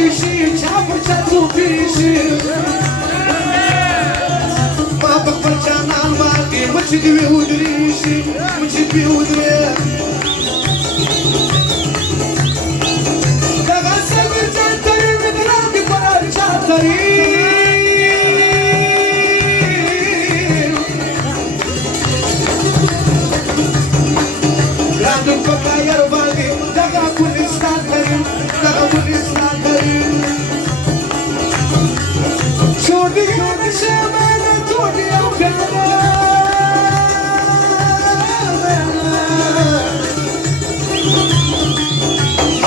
پیشی چه تو پیشی ما بقبل جانان باقی مچی دوی ودریشی مچی دوی ودری دغه سبر جانتری مدران دی قرار جانتری راندن پکایر باقی دغه کلستان کریم دغه کلستان کریم छोड़ दिया नशा मैंने छोड़ दिया प्यार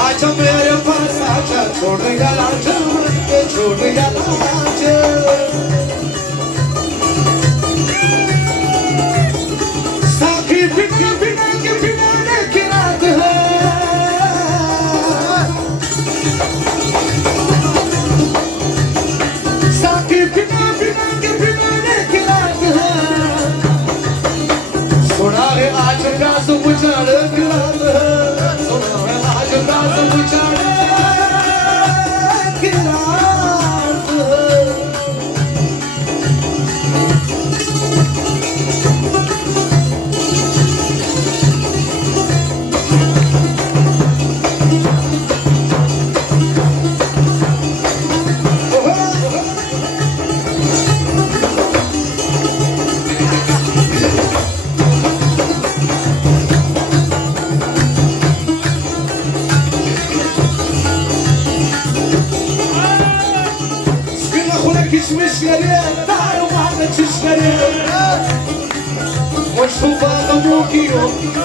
आजा मेरे पास आजा छोड़ दिया लाजा छोड़ दिया लाजा साकी बिना बिना के बिना की रात है साकी बिना बिना के बिना की रात है सुना है आज का सुबुचार की रात है सुना है आज का सुबुचार की रात है كشمش يريد تعالوا معنا تشتري وش هو غموكي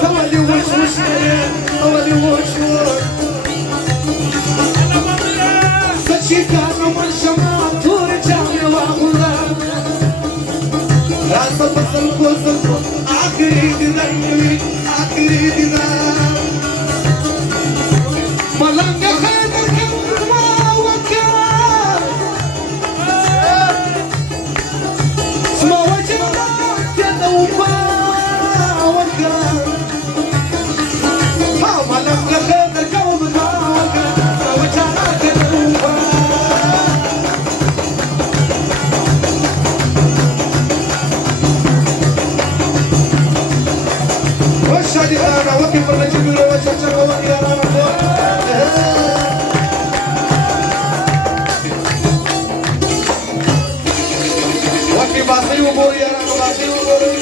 تولي وش يريد تولي وش سشي كانوا من شمال ترجعني واخذها راسا بطل كوزل اخري ديني اخري دينا ملنقا خيرك ما وكان اسمع وجهك يا نوبة وكان ملنقا خيرك ما وكان وجهك يا نوبة وشادي انا وكيف الرجل وجهك وكيف انا Basayım boru yaranı, basayım boru.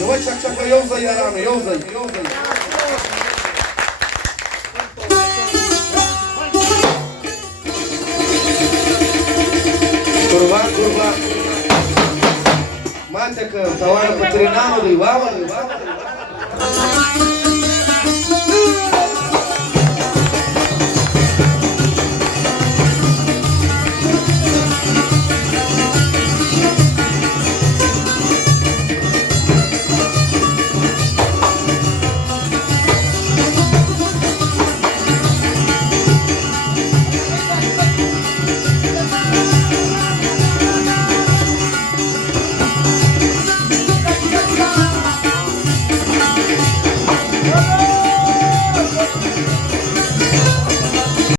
Yavaş çakçakla yolza yaranı, yolza. Kurban. Mate că tawara pătrânanului, vama.